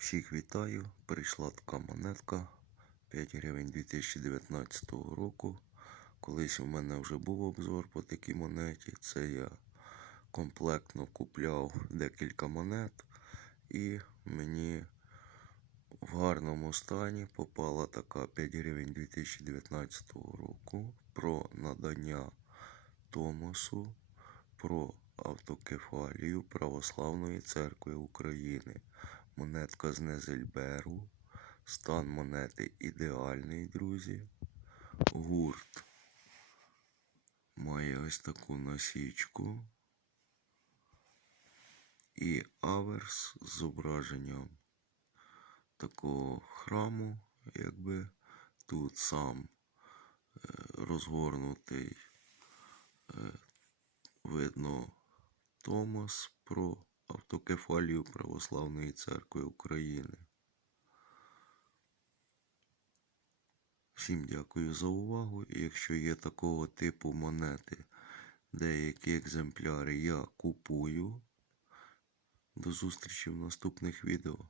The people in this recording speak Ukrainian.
Всіх вітаю. Прийшла така монетка 5 гривень 2019 року. Колись у мене вже був обзор по такій монеті. Це я комплектно купляв декілька монет, і мені в гарному стані попала така 5 гривень 2019 року про надання Томосу про автокефалію Православної церкви України. Монетка з Незельберу. Стан монети ідеальний, друзі. Гурт має ось таку насічку. І аверс з зображенням такого храму, якби тут сам е, розгорнутий е, видно Томас про автокефалію Православної церкви України. Всім дякую за увагу. Якщо є такого типу монети, деякі екземпляри я купую. До зустрічі в наступних відео.